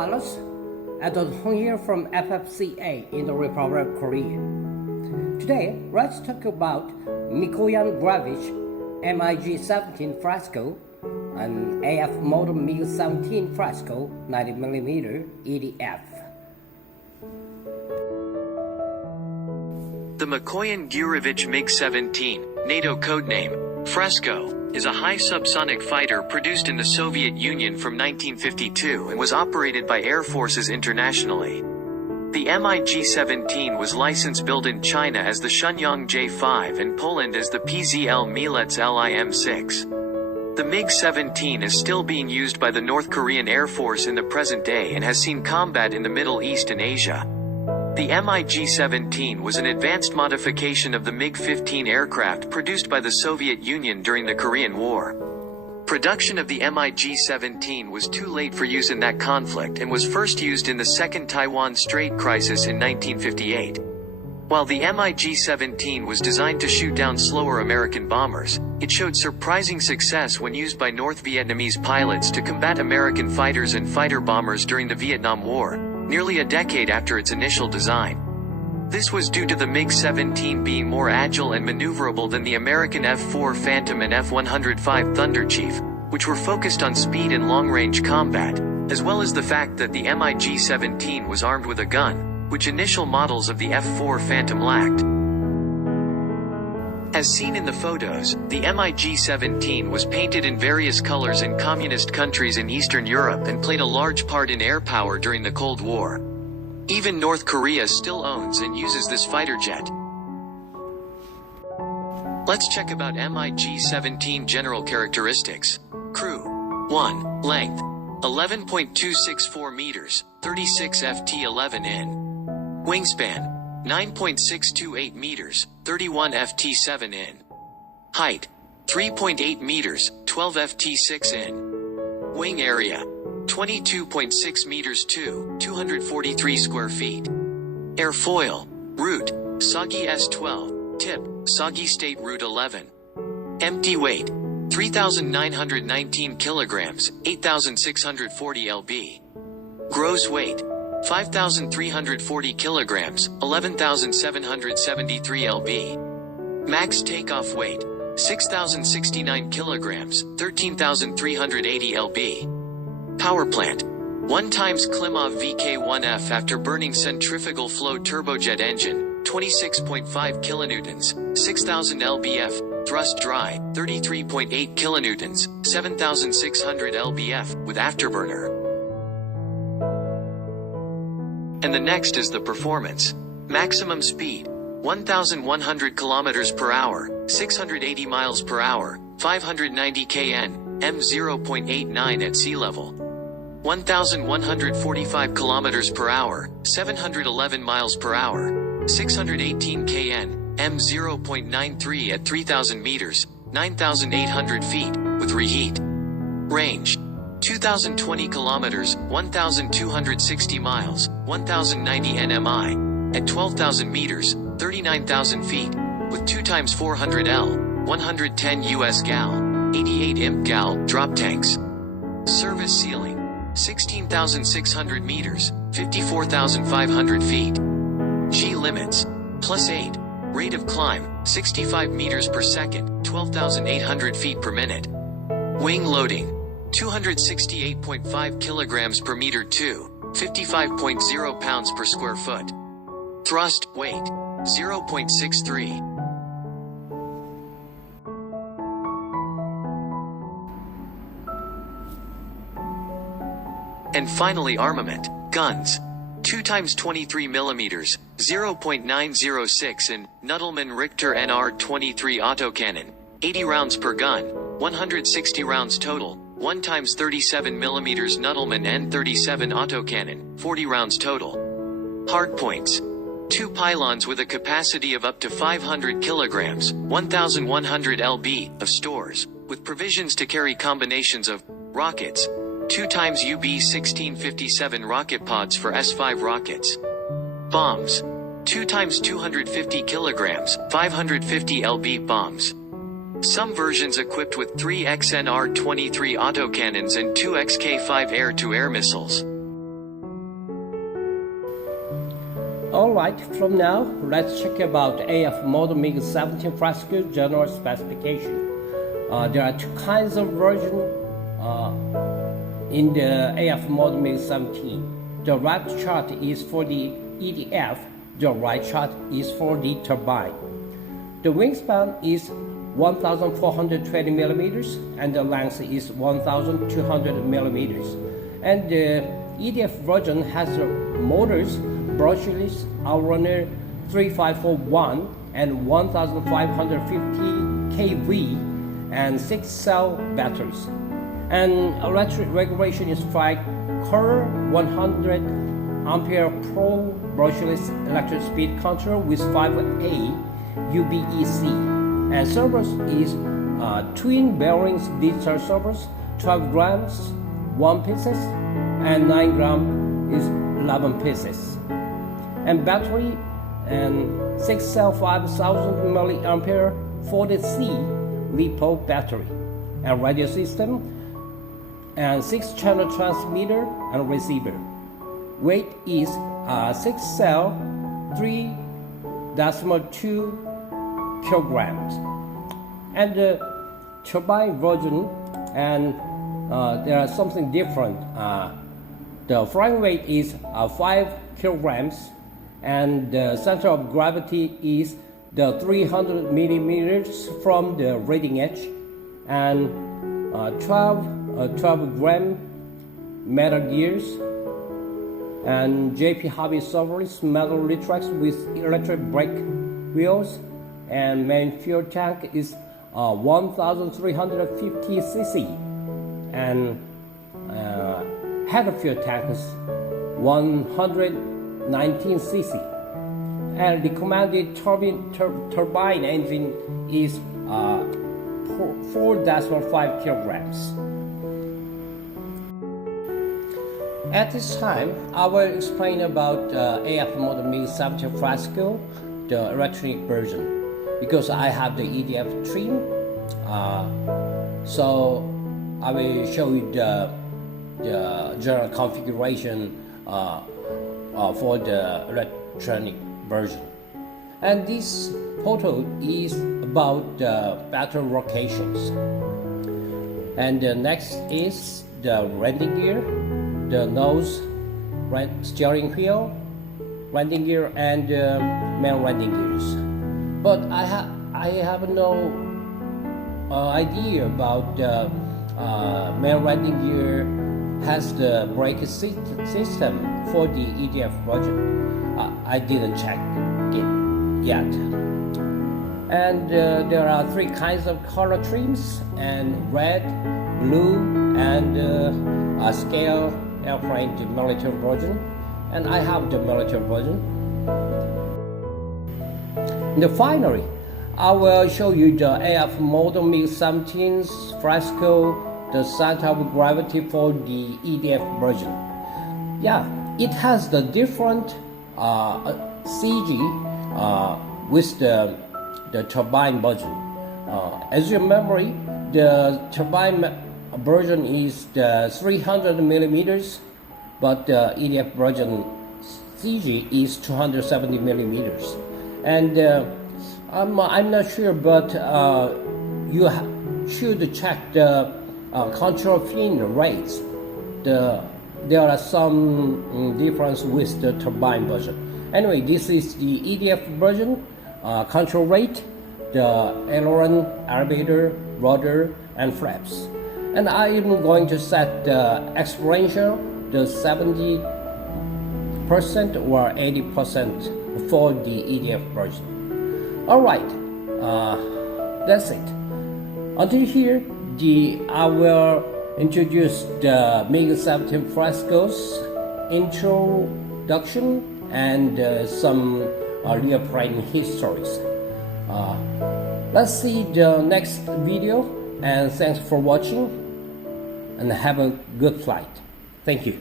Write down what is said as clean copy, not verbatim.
pilots. Adult Hong here from FFCA in the Republic of Korea. Today, let's talk about Mikoyan-Gurevich Mig-17 Fresco, an AF-Model Mig-17 Fresco 90mm EDF. The Mikoyan-Gurevich Mig-17, NATO codename Fresco, is a high subsonic fighter produced in the Soviet Union from 1952 and was operated by air forces internationally. The Mig-17 was license-built in China as the Shenyang J-5 and Poland as the PZL Mielec LIM-6. The MiG-17 is still being used by the North Korean Air Force in the present day and has seen combat in the Middle East and Asia. The Mig-17 was an advanced modification of the MiG-15 aircraft produced by the Soviet Union during the Korean War. Production of the Mig-17 was too late for use in that conflict and was first used in the Second Taiwan Strait crisis in 1958. While the Mig-17 was designed to shoot down slower American bombers, it showed surprising success when used by North Vietnamese pilots to combat American fighters and fighter bombers during the Vietnam War, nearly a decade after its initial design. This was due to the MiG-17 being more agile and maneuverable than the American F-4 Phantom and F-105 Thunderchief, which were focused on speed and long-range combat, as well as the fact that the Mig-17 was armed with a gun, which initial models of the F-4 Phantom lacked. As seen in the photos, the Mig-17 was painted in various colors in communist countries in Eastern Europe and played a large part in air power during the Cold War. Even North Korea still owns and uses this fighter jet. Let's check about Mig-17 general characteristics. Crew. 1. Length. 11.264 meters, 36 ft 11 in. Wingspan. 9.628 meters, 31 ft 7 in. Height. 3.8 meters, 12 ft 6 in. Wing area. 22.6 meters to 243 square feet. Airfoil. Route. Sagi S12. Tip. Sagi State Route 11. Empty weight. 3,919 kilograms, 8,640 lb. Gross weight. 5,340 kilograms, 11,773 lb. Max takeoff weight. 6,069 kilograms, 13,380 lb. Power plant. 1 times Klimov VK1F after burning centrifugal flow turbojet engine, 26.5 kilonewtons, 6,000 lbf, thrust dry, 33.8 kilonewtons, 7,600 lbf, with afterburner. And the next is the performance. Maximum speed. 1,100 kilometers per hour, 680 miles per hour, 590 kn, m0.89 at sea level. 1,145 kilometers per hour, 711 miles per hour, 618 kn, m0.93 at 3,000 meters, 9,800 feet, with reheat. Range. 2,020 kilometers, 1,260 miles, 1,090 nmi, at 12,000 meters, 39,000 feet, with 2 times 400 L, 110 US gal, 88 imp gal, drop tanks. Service ceiling. 16,600 meters, 54,500 feet. G limits. +8. Rate of climb, 65 meters per second, 12,800 feet per minute. Wing loading. 268.5 kilograms per meter to 55.0 pounds per square foot. Thrust, weight, 0.63. And finally armament. Guns. 2 times 23 millimeters, 0.906 in Nudelman Richter NR-23 autocannon, 80 rounds per gun, 160 rounds total. 1 times 37 millimeters Nudelman N37 autocannon, 40 rounds total. Hardpoints. 2 pylons with a capacity of up to 500 kilograms, 1,100 lb, of stores, with provisions to carry combinations of rockets. 2 times UB-1657 rocket pods for S-5 rockets. Bombs. 2 times 250 kilograms, 550 lb bombs. Some versions equipped with 3 XNR-23 autocannons and 2 XK-5 air-to-air missiles. Alright, from now, let's check about AF-Model Mig-17 Fresco general specification. There are two kinds of version in the AF-Model Mig-17. The left chart is for the EDF, the right chart is for the turbine. The wingspan is 1,420 millimeters and the length is 1,200 millimeters. And the EDF version has motors, brushless, outrunner 3541 and 1,550 kV and 6-cell batteries. And electric regulation is 5 current 100 ampere pro brushless electric speed control with 5A UBEC. And servos is twin bearings digital servos, 12 grams 1 pieces and 9 grams is 11 pieces. And battery and 6-cell 5,000 milliampere 40C LiPo battery. And radio system and 6-channel transmitter and receiver. Weight is 6-cell 3.2 kilograms. And the turbine version, and there are something different. The flying weight is 5 kilograms, and the center of gravity is the 300 millimeters from the leading edge, and 12 gram metal gears, and JP Hobby servos metal retracts with electric brake wheels, and main fuel tank is 1,350 cc, and head fuel tank is 119 cc, and the commanded turbine engine is 4.5 kilograms. At this time, I will explain about AF-Model Mig-17 Fresco, the electronic version, because I have the EDF trim. So I will show you the general configuration for the electronic version. And this photo is about the battery locations. And the next is the landing gear, the nose, steering wheel, landing gear, and main landing gears. But I have no idea about the main landing gear has the brake system for the EDF version. I didn't check it yet. And there are 3 kinds of color trims, and red, blue, and a scale airplane, the military version. And I have the military version. And finally, I will show you the AF-Model Mig-17 Fresco, the center of gravity for the EDF version. Yeah, it has the different CG with the turbine version. As you remember, the turbine version is the 300 millimeters, but the EDF version CG is 270 millimeters. And I'm not sure, but you should check the control fin rates. There are some difference with the turbine version. Anyway, this is the EDF version. Control rate, the aileron, elevator, rudder, and flaps. And I am going to set the exponential, the 70% or 80% for the EDF version. Alright, that's it. Until here, I will introduce the Mig-17 Fresco's introduction and some airplane histories. Let's see the next video, and thanks for watching and have a good flight. Thank you.